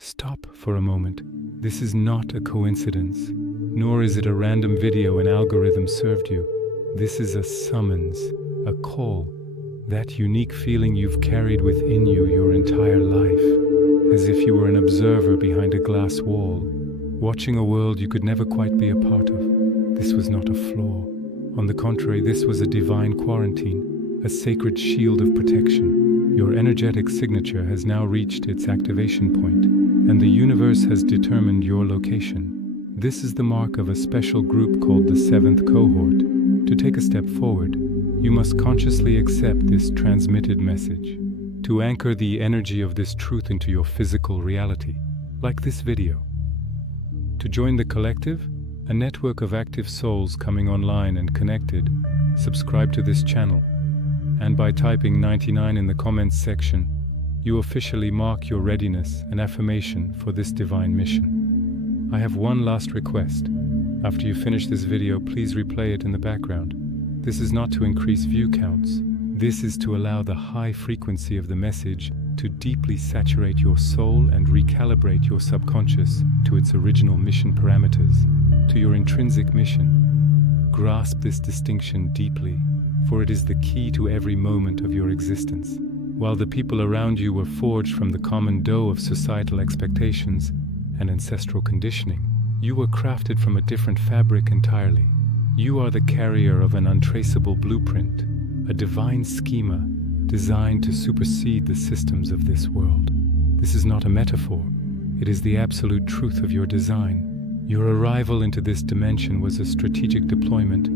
Stop for a moment. This is not a coincidence, nor is it a random video an algorithm served you. This is a summons, a call, that unique feeling you've carried within you your entire life, as if you were an observer behind a glass wall, watching a world you could never quite be a part of. This was not a flaw. On the contrary, this was a divine quarantine, a sacred shield of protection. Your energetic signature has now reached its activation point, and the universe has determined your location. This is the mark of a special group called the 7th Cohort. To take a step forward, you must consciously accept this transmitted message, to anchor the energy of this truth into your physical reality, like this video. To join the collective, a network of active souls coming online and connected, subscribe to this channel, and by typing 99 in the comments section, you officially mark your readiness and affirmation for this divine mission. I have one last request. After you finish this video, please replay it in the background. This is not to increase view counts. This is to allow the high frequency of the message to deeply saturate your soul and recalibrate your subconscious to its original mission parameters, to your intrinsic mission. Grasp this distinction deeply, for it is the key to every moment of your existence. While the people around you were forged from the common dough of societal expectations and ancestral conditioning, you were crafted from a different fabric entirely. You are the carrier of an untraceable blueprint, a divine schema designed to supersede the systems of this world. This is not a metaphor. It is the absolute truth of your design. Your arrival into this dimension was a strategic deployment,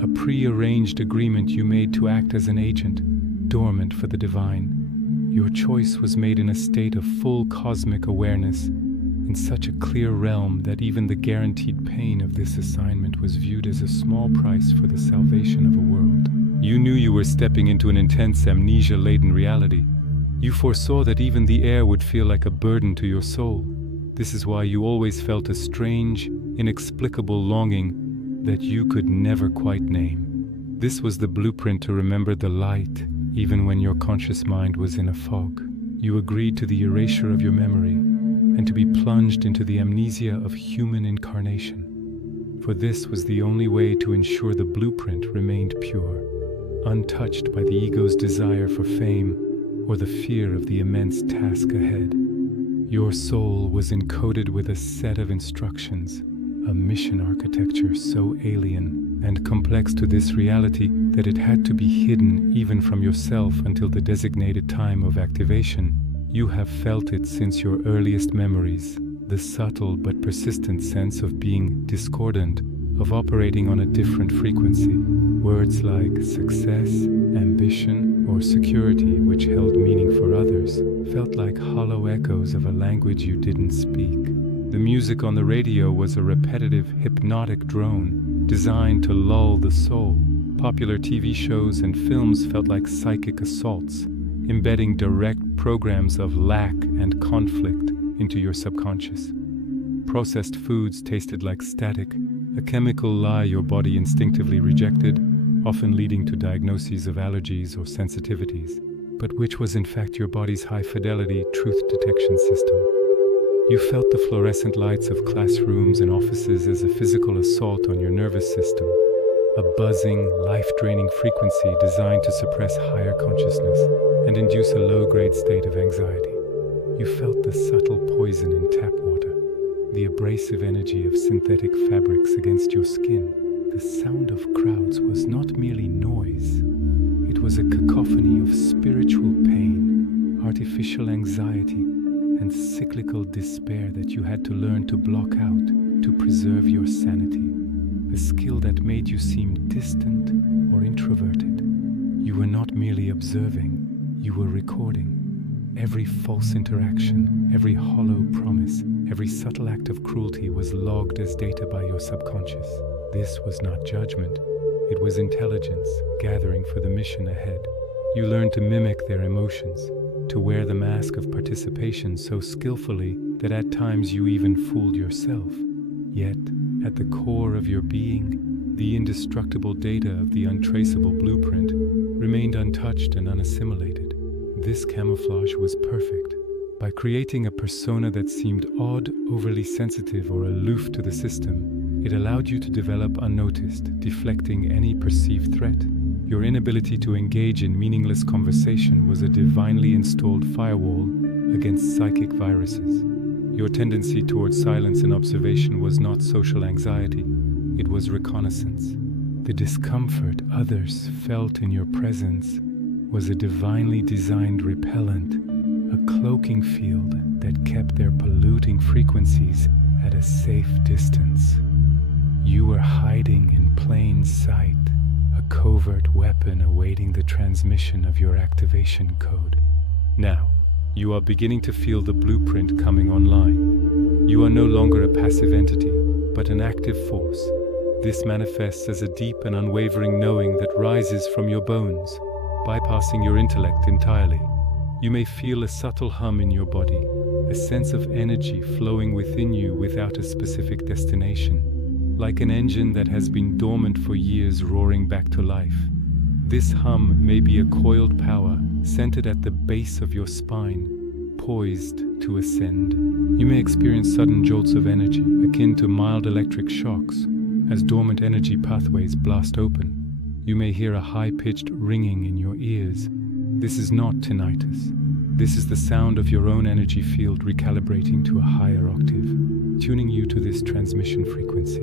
a pre-arranged agreement you made to act as an agent, dormant for the divine. Your choice was made in a state of full cosmic awareness, in such a clear realm that even the guaranteed pain of this assignment was viewed as a small price for the salvation of a world. You knew you were stepping into an intense amnesia-laden reality. You foresaw that even the air would feel like a burden to your soul. This is why you always felt a strange, inexplicable longing that you could never quite name. This was the blueprint to remember the light, even when your conscious mind was in a fog. You agreed to the erasure of your memory, and to be plunged into the amnesia of human incarnation. For this was the only way to ensure the blueprint remained pure, untouched by the ego's desire for fame or the fear of the immense task ahead. Your soul was encoded with a set of instructions, a mission architecture so alien and complex to this reality that it had to be hidden even from yourself until the designated time of activation. You have felt it since your earliest memories, the subtle but persistent sense of being discordant, of operating on a different frequency. Words like success, ambition, or security, which held meaning for others, felt like hollow echoes of a language you didn't speak. The music on the radio was a repetitive, hypnotic drone designed to lull the soul. Popular TV shows and films felt like psychic assaults, embedding direct programs of lack and conflict into your subconscious. Processed foods tasted like static, a chemical lie your body instinctively rejected, often leading to diagnoses of allergies or sensitivities, but which was in fact your body's high-fidelity truth detection system. You felt the fluorescent lights of classrooms and offices as a physical assault on your nervous system, a buzzing, life-draining frequency designed to suppress higher consciousness and induce a low-grade state of anxiety. You felt the subtle poison in tap water, the abrasive energy of synthetic fabrics against your skin. The sound of crowds was not merely noise. It was a cacophony of spiritual pain, artificial anxiety, and cyclical despair that you had to learn to block out to preserve your sanity, a skill that made you seem distant or introverted. You were not merely observing, you were recording. Every false interaction, every hollow promise, every subtle act of cruelty was logged as data by your subconscious. This was not judgment, it was intelligence gathering for the mission ahead. You learned to mimic their emotions, to wear the mask of participation so skillfully that at times you even fooled yourself. Yet, at the core of your being, the indestructible data of the untraceable blueprint remained untouched and unassimilated. This camouflage was perfect. By creating a persona that seemed odd, overly sensitive, or aloof to the system, it allowed you to develop unnoticed, deflecting any perceived threat. Your inability to engage in meaningless conversation was a divinely installed firewall against psychic viruses. Your tendency towards silence and observation was not social anxiety, it was reconnaissance. The discomfort others felt in your presence was a divinely designed repellent, a cloaking field that kept their polluting frequencies at a safe distance. You were hiding in plain sight, a covert weapon awaiting the transmission of your activation code. Now, you are beginning to feel the blueprint coming online. You are no longer a passive entity, but an active force. This manifests as a deep and unwavering knowing that rises from your bones, bypassing your intellect entirely. You may feel a subtle hum in your body, a sense of energy flowing within you without a specific destination, like an engine that has been dormant for years roaring back to life. This hum may be a coiled power centered at the base of your spine, poised to ascend. You may experience sudden jolts of energy, akin to mild electric shocks, as dormant energy pathways blast open. You may hear a high-pitched ringing in your ears. This is not tinnitus. This is the sound of your own energy field recalibrating to a higher octave, tuning you to this transmission frequency.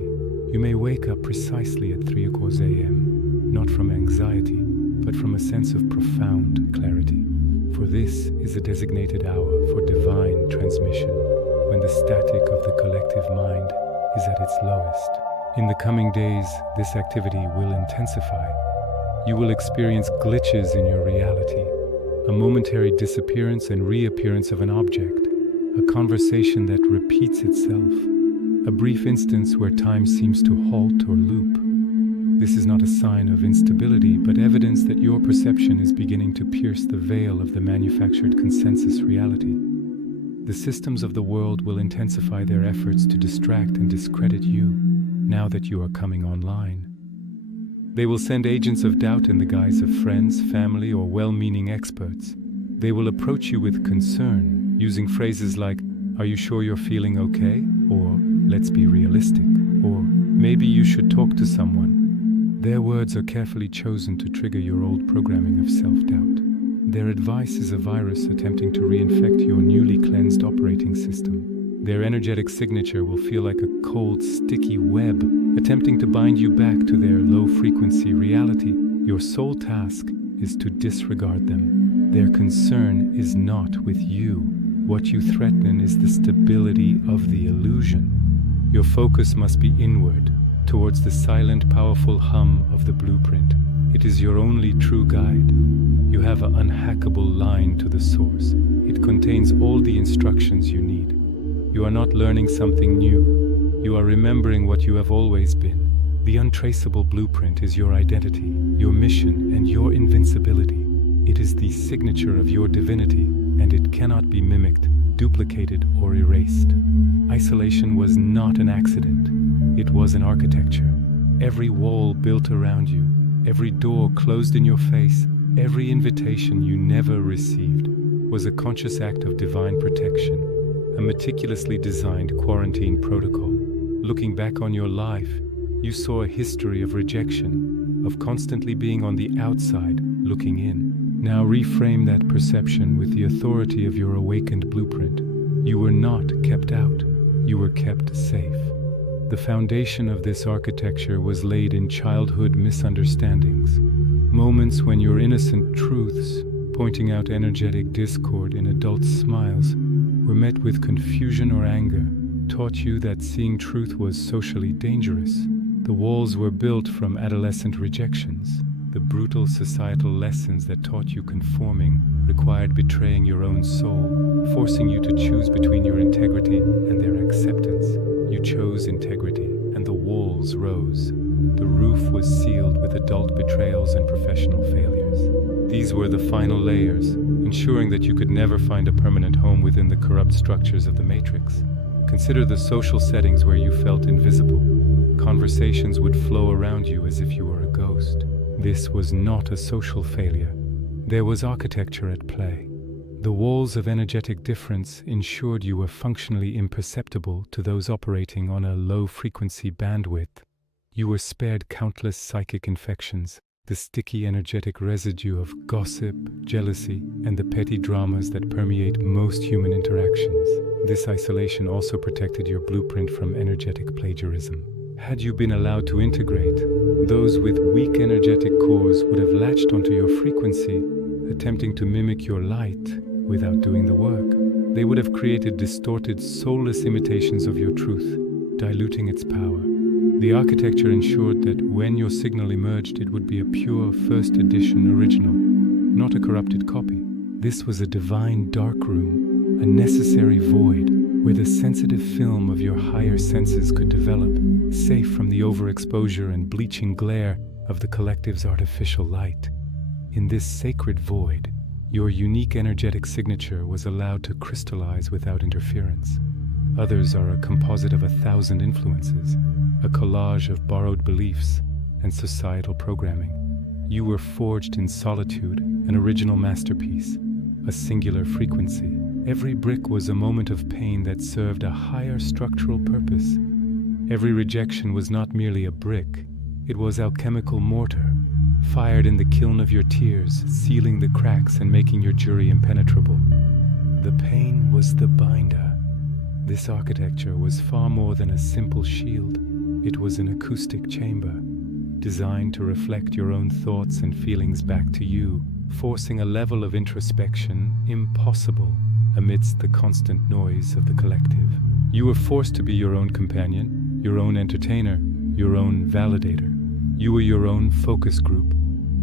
You may wake up precisely at 3:15 a.m., not from anxiety, but from a sense of profound clarity. For this is a designated hour for divine transmission, when the static of the collective mind is at its lowest. In the coming days, this activity will intensify. You will experience glitches in your reality, a momentary disappearance and reappearance of an object, a conversation that repeats itself, a brief instance where time seems to halt or loop. This is not a sign of instability, but evidence that your perception is beginning to pierce the veil of the manufactured consensus reality. The systems of the world will intensify their efforts to distract and discredit you now that you are coming online. They will send agents of doubt in the guise of friends, family, or well-meaning experts. They will approach you with concern, using phrases like, "Are you sure you're feeling okay?" or "Let's be realistic," or "Maybe you should talk to someone." Their words are carefully chosen to trigger your old programming of self-doubt. Their advice is a virus attempting to reinfect your newly cleansed operating system. Their energetic signature will feel like a cold, sticky web, attempting to bind you back to their low-frequency reality. Your sole task is to disregard them. Their concern is not with you. What you threaten is the stability of the illusion. Your focus must be inward, towards the silent, powerful hum of the blueprint. It is your only true guide. You have an unhackable line to the source. It contains all the instructions you need. You are not learning something new. You are remembering what you have always been. The untraceable blueprint is your identity, your mission, and your invincibility. It is the signature of your divinity, and it cannot be mimicked, duplicated, or erased. Isolation was not an accident. It was an architecture. Every wall built around you, every door closed in your face, every invitation you never received was a conscious act of divine protection, a meticulously designed quarantine protocol. Looking back on your life, you saw a history of rejection, of constantly being on the outside, looking in. Now reframe that perception with the authority of your awakened blueprint. You were not kept out, you were kept safe. The foundation of this architecture was laid in childhood misunderstandings, moments when your innocent truths, pointing out energetic discord in adult smiles, were met with confusion or anger, taught you that seeing truth was socially dangerous. The walls were built from adolescent rejections. The brutal societal lessons that taught you conforming required betraying your own soul, forcing you to choose between your integrity and their acceptance. You chose integrity, and the walls rose. The roof was sealed with adult betrayals and professional failures. These were the final layers, ensuring that you could never find a permanent home within the corrupt structures of the matrix. Consider the social settings where you felt invisible. Conversations would flow around you as if you were a ghost. This was not a social failure. There was architecture at play. The walls of energetic difference ensured you were functionally imperceptible to those operating on a low-frequency bandwidth. You were spared countless psychic infections, the sticky energetic residue of gossip, jealousy, and the petty dramas that permeate most human interactions. This isolation also protected your blueprint from energetic plagiarism. Had you been allowed to integrate, those with weak energetic cores would have latched onto your frequency, attempting to mimic your light without doing the work. They would have created distorted, soulless imitations of your truth, diluting its power. The architecture ensured that when your signal emerged, it would be a pure first edition original, not a corrupted copy. This was a divine dark room, a necessary void where the sensitive film of your higher senses could develop, safe from the overexposure and bleaching glare of the collective's artificial light. In this sacred void, your unique energetic signature was allowed to crystallize without interference. Others are a composite of 1,000 influences, a collage of borrowed beliefs and societal programming. You were forged in solitude, an original masterpiece, a singular frequency. Every brick was a moment of pain that served a higher structural purpose. Every rejection was not merely a brick, it was alchemical mortar, fired in the kiln of your tears, sealing the cracks and making your jury impenetrable. The pain was the binder. This architecture was far more than a simple shield. It was an acoustic chamber, designed to reflect your own thoughts and feelings back to you, forcing a level of introspection impossible amidst the constant noise of the collective. You were forced to be your own companion, your own entertainer, your own validator. You were your own focus group.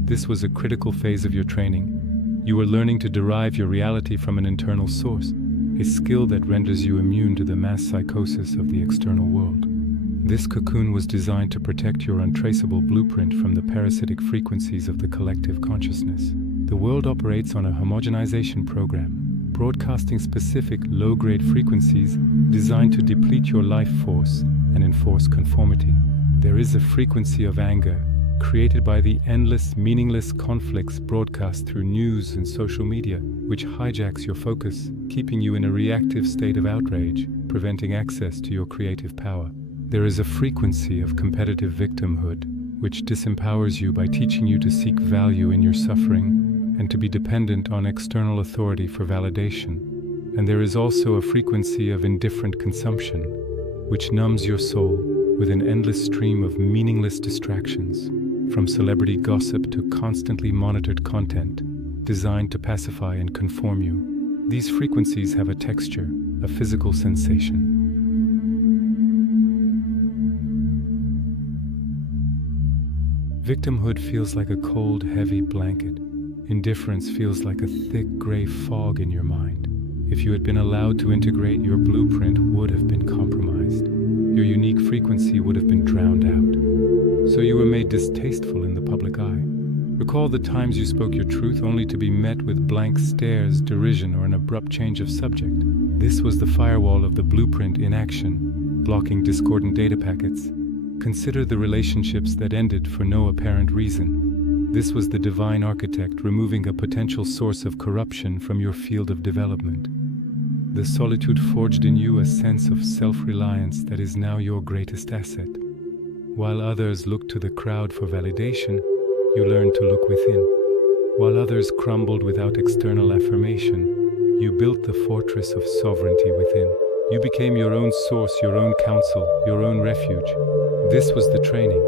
This was a critical phase of your training. You were learning to derive your reality from an internal source, a skill that renders you immune to the mass psychosis of the external world. This cocoon was designed to protect your untraceable blueprint from the parasitic frequencies of the collective consciousness. The world operates on a homogenization program, broadcasting specific low-grade frequencies designed to deplete your life force and enforce conformity. There is a frequency of anger created by the endless, meaningless conflicts broadcast through news and social media, which hijacks your focus, keeping you in a reactive state of outrage, preventing access to your creative power. There is a frequency of competitive victimhood, which disempowers you by teaching you to seek value in your suffering and to be dependent on external authority for validation. And there is also a frequency of indifferent consumption, which numbs your soul with an endless stream of meaningless distractions, from celebrity gossip to constantly monitored content designed to pacify and conform you. These frequencies have a texture, a physical sensation. Victimhood feels like a cold, heavy blanket. Indifference feels like a thick, gray fog in your mind. If you had been allowed to integrate, your blueprint would have been compromised. Your unique frequency would have been drowned out. So you were made distasteful in the public eye. Recall the times you spoke your truth only to be met with blank stares, derision, or an abrupt change of subject. This was the firewall of the blueprint in action, blocking discordant data packets. Consider the relationships that ended for no apparent reason. This was the divine architect removing a potential source of corruption from your field of development. The solitude forged in you a sense of self-reliance that is now your greatest asset. While others looked to the crowd for validation, you learned to look within. While others crumbled without external affirmation, you built the fortress of sovereignty within. You became your own source, your own counsel, your own refuge. This was the training.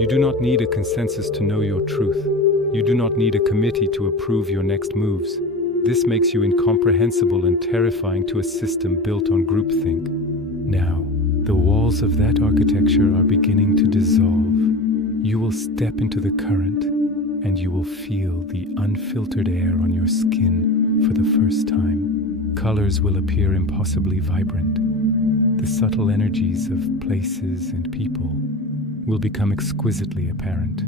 You do not need a consensus to know your truth. You do not need a committee to approve your next moves. This makes you incomprehensible and terrifying to a system built on groupthink. Now, the walls of that architecture are beginning to dissolve. You will step into the current, and you will feel the unfiltered air on your skin for the first time. Colors will appear impossibly vibrant. The subtle energies of places and people will become exquisitely apparent.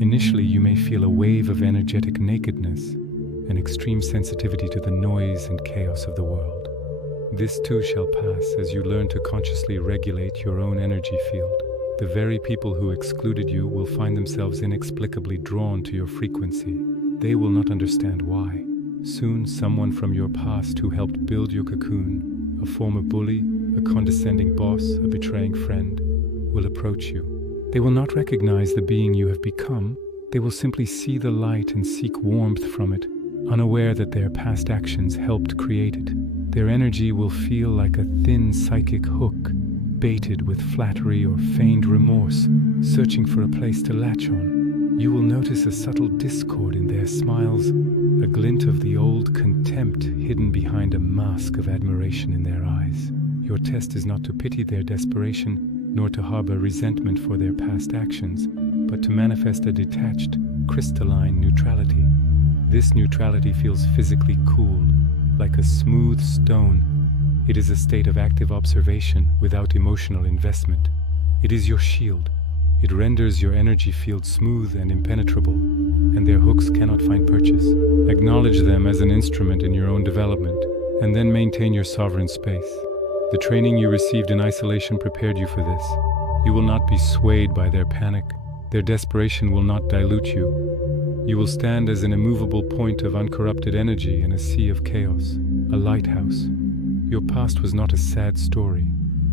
Initially, you may feel a wave of energetic nakedness, an extreme sensitivity to the noise and chaos of the world. This too shall pass as you learn to consciously regulate your own energy field. The very people who excluded you will find themselves inexplicably drawn to your frequency. They will not understand why. Soon, someone from your past who helped build your cocoon, a former bully, a condescending boss, a betraying friend, will approach you. They will not recognize the being you have become. They will simply see the light and seek warmth from it, unaware that their past actions helped create it. Their energy will feel like a thin psychic hook, baited with flattery or feigned remorse, searching for a place to latch on. You will notice a subtle discord in their smiles, a glint of the old contempt hidden behind a mask of admiration in their eyes. Your test is not to pity their desperation, nor to harbor resentment for their past actions, but to manifest a detached, crystalline neutrality. This neutrality feels physically cool, like a smooth stone. It is a state of active observation without emotional investment. It is your shield. It renders your energy field smooth and impenetrable, and their hooks cannot find purchase. Acknowledge them as an instrument in your own development, and then maintain your sovereign space. The training you received in isolation prepared you for this. You will not be swayed by their panic. Their desperation will not dilute you. You will stand as an immovable point of uncorrupted energy in a sea of chaos, a lighthouse. Your past was not a sad story.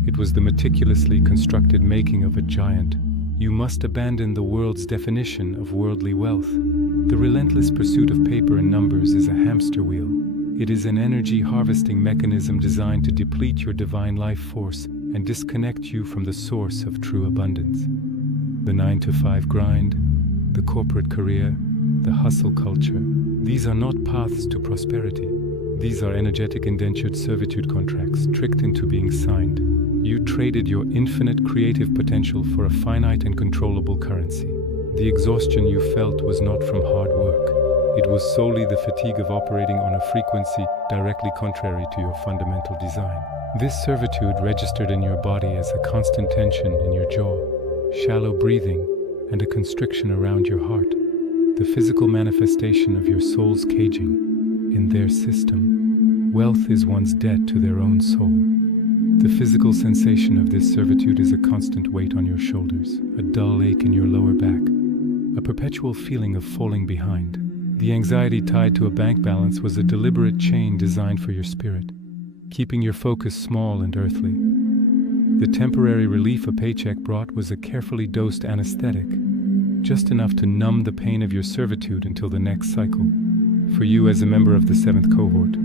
It was the meticulously constructed making of a giant. You must abandon the world's definition of worldly wealth. The relentless pursuit of paper and numbers is a hamster wheel. It is an energy harvesting mechanism designed to deplete your divine life force and disconnect you from the source of true abundance. The 9-to-5 grind, the corporate career, the hustle culture, these are not paths to prosperity. These are energetic indentured servitude contracts tricked into being signed. You traded your infinite creative potential for a finite and controllable currency. The exhaustion you felt was not from hard work. It was solely the fatigue of operating on a frequency directly contrary to your fundamental design. This servitude registered in your body as a constant tension in your jaw, shallow breathing, and a constriction around your heart, the physical manifestation of your soul's caging in their system. Wealth is one's debt to their own soul. The physical sensation of this servitude is a constant weight on your shoulders, a dull ache in your lower back, a perpetual feeling of falling behind. The anxiety tied to a bank balance was a deliberate chain designed for your spirit, keeping your focus small and earthly. The temporary relief a paycheck brought was a carefully dosed anesthetic, just enough to numb the pain of your servitude until the next cycle. For you as a member of the 7th cohort,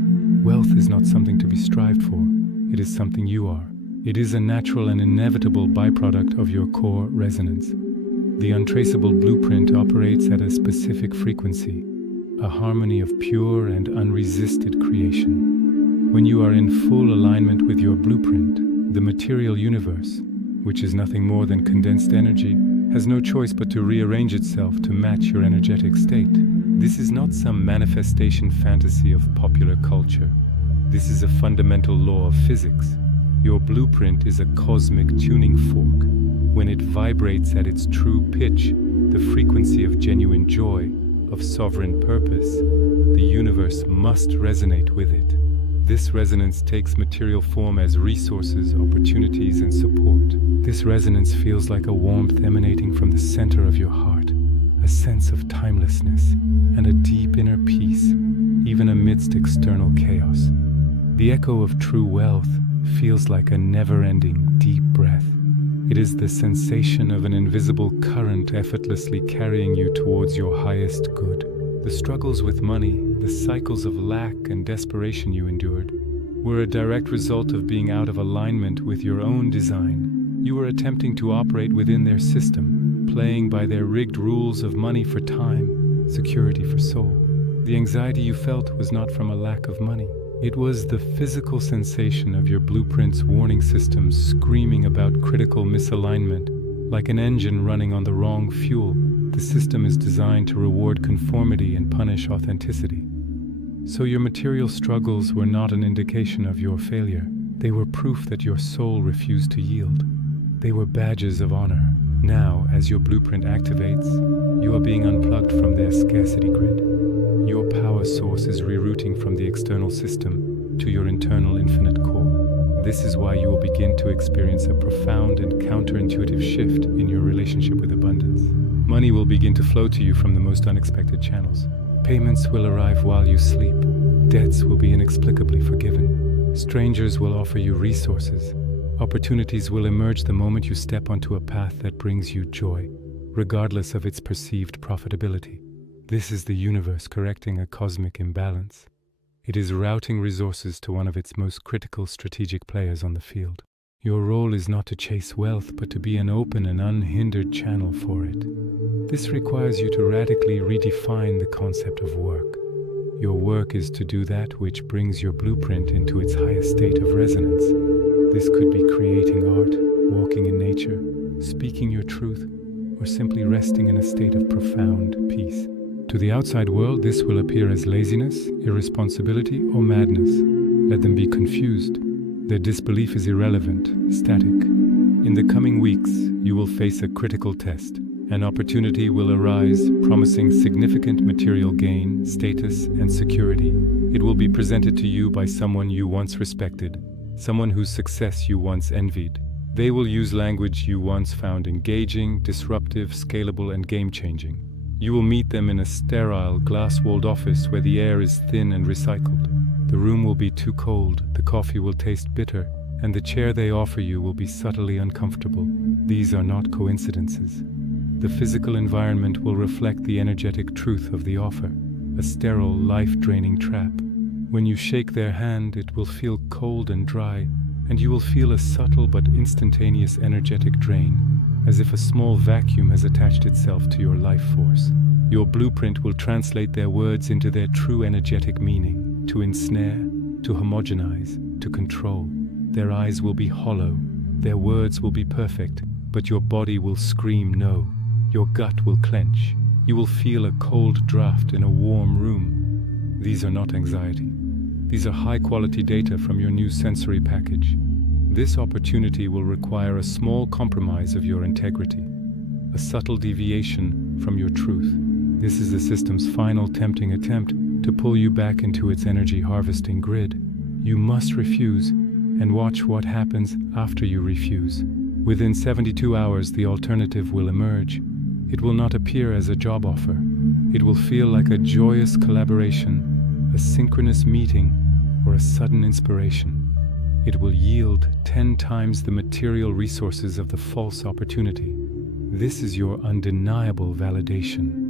wealth is not something to be strived for. It is something you are. It is a natural and inevitable byproduct of your core resonance. The untraceable blueprint operates at a specific frequency, a harmony of pure and unresisted creation. When you are in full alignment with your blueprint, the material universe, which is nothing more than condensed energy, has no choice but to rearrange itself to match your energetic state. This is not some manifestation fantasy of popular culture. This is a fundamental law of physics. Your blueprint is a cosmic tuning fork. When it vibrates at its true pitch, the frequency of genuine joy, of sovereign purpose, the universe must resonate with it. This resonance takes material form as resources, opportunities, and support. This resonance feels like a warmth emanating from the center of your heart, a sense of timelessness, and a deep inner peace, even amidst external chaos. The echo of true wealth feels like a never-ending deep breath. It is the sensation of an invisible current effortlessly carrying you towards your highest good. The struggles with money, the cycles of lack and desperation you endured, were a direct result of being out of alignment with your own design. You were attempting to operate within their system, playing by their rigged rules of money for time, security for soul. The anxiety you felt was not from a lack of money. It was the physical sensation of your blueprint's warning systems screaming about critical misalignment. Like an engine running on the wrong fuel, the system is designed to reward conformity and punish authenticity. So your material struggles were not an indication of your failure. They were proof that your soul refused to yield. They were badges of honor. Now, as your blueprint activates, you are being unplugged from their scarcity grid. Your power source is rerouting from the external system to your internal infinite core. This is why you will begin to experience a profound and counterintuitive shift in your relationship with abundance. Money will begin to flow to you from the most unexpected channels. Payments will arrive while you sleep. Debts will be inexplicably forgiven. Strangers will offer you resources. Opportunities will emerge the moment you step onto a path that brings you joy, regardless of its perceived profitability. This is the universe correcting a cosmic imbalance. It is routing resources to one of its most critical strategic players on the field. Your role is not to chase wealth, but to be an open and unhindered channel for it. This requires you to radically redefine the concept of work. Your work is to do that which brings your blueprint into its highest state of resonance. This could be creating art, walking in nature, speaking your truth, or simply resting in a state of profound peace. To the outside world, this will appear as laziness, irresponsibility, or madness. Let them be confused. Their disbelief is irrelevant, static. In the coming weeks, you will face a critical test. An opportunity will arise, promising significant material gain, status, and security. It will be presented to you by someone you once respected, someone whose success you once envied. They will use language you once found engaging, disruptive, scalable, and game-changing. You will meet them in a sterile, glass-walled office where the air is thin and recycled. The room will be too cold, the coffee will taste bitter, and the chair they offer you will be subtly uncomfortable. These are not coincidences. The physical environment will reflect the energetic truth of the offer, a sterile, life-draining trap. When you shake their hand, it will feel cold and dry, and you will feel a subtle but instantaneous energetic drain, as if a small vacuum has attached itself to your life force. Your blueprint will translate their words into their true energetic meaning. To ensnare, to homogenize, to control. Their eyes will be hollow, their words will be perfect, but your body will scream no. Your gut will clench. You will feel a cold draft in a warm room. These are not anxiety. These are high-quality data from your new sensory package. This opportunity will require a small compromise of your integrity, a subtle deviation from your truth. This is the system's final tempting attempt to pull you back into its energy harvesting grid. You must refuse, and watch what happens after you refuse. Within 72 hours, the alternative will emerge. It will not appear as a job offer. It will feel like a joyous collaboration, a synchronous meeting, or a sudden inspiration. It will yield 10 times the material resources of the false opportunity. This is your undeniable validation.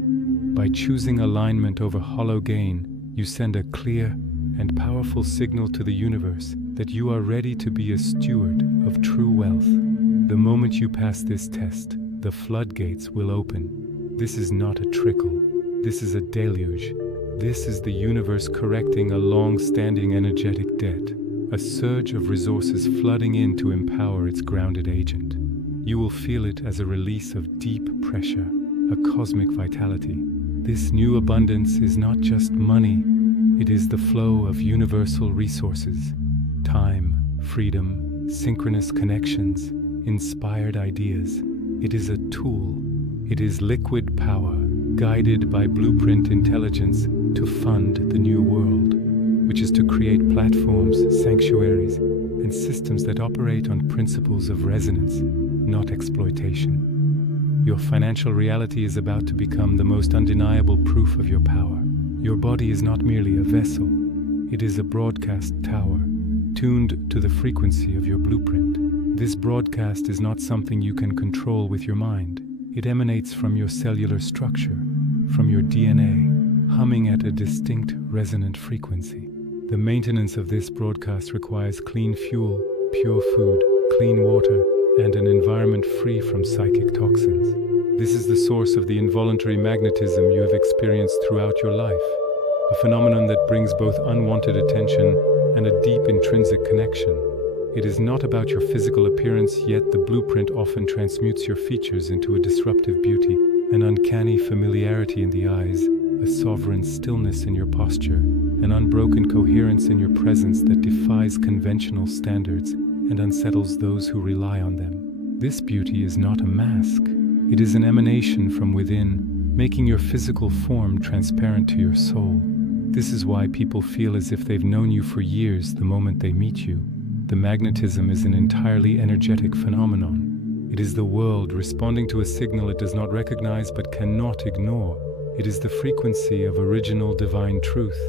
By choosing alignment over hollow gain, you send a clear and powerful signal to the universe that you are ready to be a steward of true wealth. The moment you pass this test, the floodgates will open. This is not a trickle. This is a deluge. This is the universe correcting a long-standing energetic debt, a surge of resources flooding in to empower its grounded agent. You will feel it as a release of deep pressure, a cosmic vitality. This new abundance is not just money, it is the flow of universal resources, time, freedom, synchronous connections, inspired ideas. It is a tool. It is liquid power, guided by blueprint intelligence to fund the new world, which is to create platforms, sanctuaries, and systems that operate on principles of resonance, not exploitation. Your financial reality is about to become the most undeniable proof of your power. Your body is not merely a vessel. It is a broadcast tower, tuned to the frequency of your blueprint. This broadcast is not something you can control with your mind. It emanates from your cellular structure, from your DNA, humming at a distinct resonant frequency. The maintenance of this broadcast requires clean fuel, pure food, clean water, and an environment free from psychic toxins. This is the source of the involuntary magnetism you have experienced throughout your life, a phenomenon that brings both unwanted attention and a deep intrinsic connection. It is not about your physical appearance, yet the blueprint often transmutes your features into a disruptive beauty, an uncanny familiarity in the eyes, a sovereign stillness in your posture, an unbroken coherence in your presence that defies conventional standards and unsettles those who rely on them. This beauty is not a mask. It is an emanation from within, making your physical form transparent to your soul. This is why people feel as if they've known you for years the moment they meet you. The magnetism is an entirely energetic phenomenon. It is the world responding to a signal it does not recognize but cannot ignore. It is the frequency of original divine truth,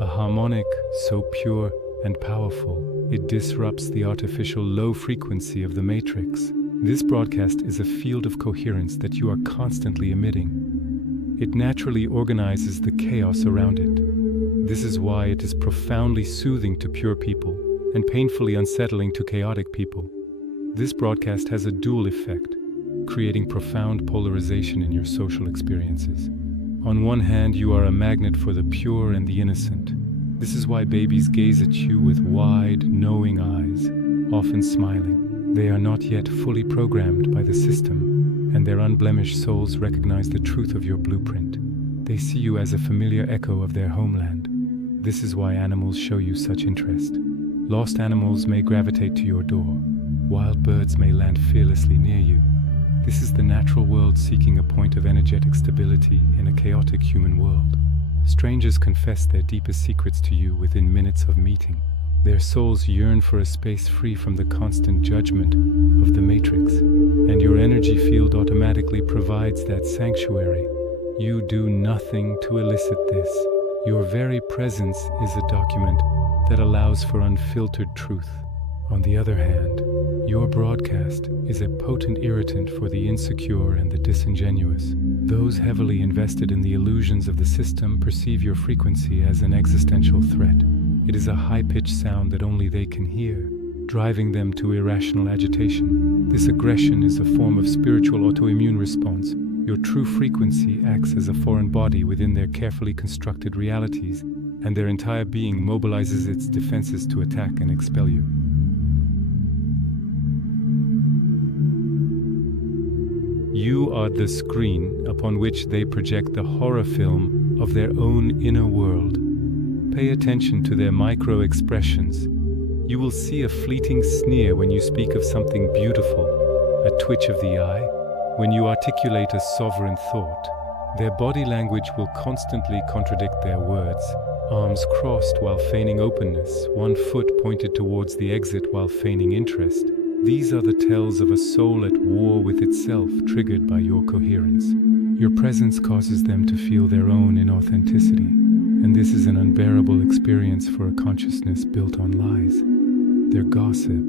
a harmonic so pure and powerful, it disrupts the artificial low frequency of the matrix. This broadcast is a field of coherence that you are constantly emitting. It naturally organizes the chaos around it. This is why it is profoundly soothing to pure people and painfully unsettling to chaotic people. This broadcast has a dual effect, creating profound polarization in your social experiences. On one hand, you are a magnet for the pure and the innocent. This is why babies gaze at you with wide, knowing eyes, often smiling. They are not yet fully programmed by the system, and their unblemished souls recognize the truth of your blueprint. They see you as a familiar echo of their homeland. This is why animals show you such interest. Lost animals may gravitate to your door. Wild birds may land fearlessly near you. This is the natural world seeking a point of energetic stability in a chaotic human world. Strangers confess their deepest secrets to you within minutes of meeting. Their souls yearn for a space free from the constant judgment of the matrix, and your energy field automatically provides that sanctuary. You do nothing to elicit this. Your very presence is a document that allows for unfiltered truth. On the other hand, your broadcast is a potent irritant for the insecure and the disingenuous. Those heavily invested in the illusions of the system perceive your frequency as an existential threat. It is a high-pitched sound that only they can hear, driving them to irrational agitation. This aggression is a form of spiritual autoimmune response. Your true frequency acts as a foreign body within their carefully constructed realities, and their entire being mobilizes its defenses to attack and expel you. You are the screen upon which they project the horror film of their own inner world. Pay attention to their micro-expressions. You will see a fleeting sneer when you speak of something beautiful, a twitch of the eye, when you articulate a sovereign thought. Their body language will constantly contradict their words, arms crossed while feigning openness, one foot pointed towards the exit while feigning interest. These are the tells of a soul at war with itself, triggered by your coherence. Your presence causes them to feel their own inauthenticity, and this is an unbearable experience for a consciousness built on lies. Their gossip,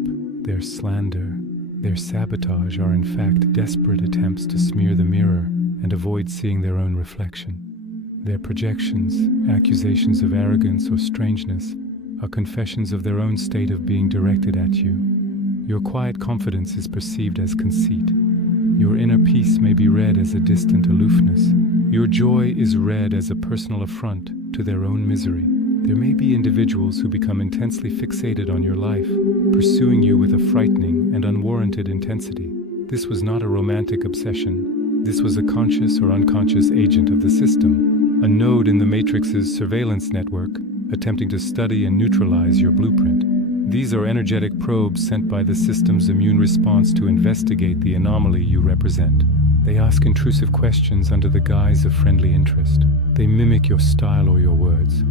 their slander, their sabotage are in fact desperate attempts to smear the mirror and avoid seeing their own reflection. Their projections, accusations of arrogance or strangeness, are confessions of their own state of being directed at you. Your quiet confidence is perceived as conceit. Your inner peace may be read as a distant aloofness. Your joy is read as a personal affront to their own misery. There may be individuals who become intensely fixated on your life, pursuing you with a frightening and unwarranted intensity. This was not a romantic obsession. This was a conscious or unconscious agent of the system, a node in the Matrix's surveillance network, attempting to study and neutralize your blueprint. These are energetic probes sent by the system's immune response to investigate the anomaly you represent. They ask intrusive questions under the guise of friendly interest. They mimic your style or your words,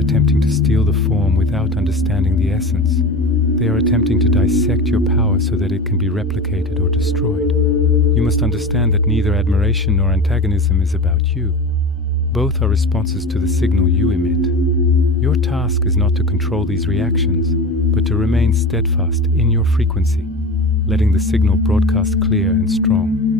attempting to steal the form without understanding the essence. They are attempting to dissect your power so that it can be replicated or destroyed. You must understand that neither admiration nor antagonism is about you. Both are responses to the signal you emit. Your task is not to control these reactions, but to remain steadfast in your frequency, letting the signal broadcast clear and strong.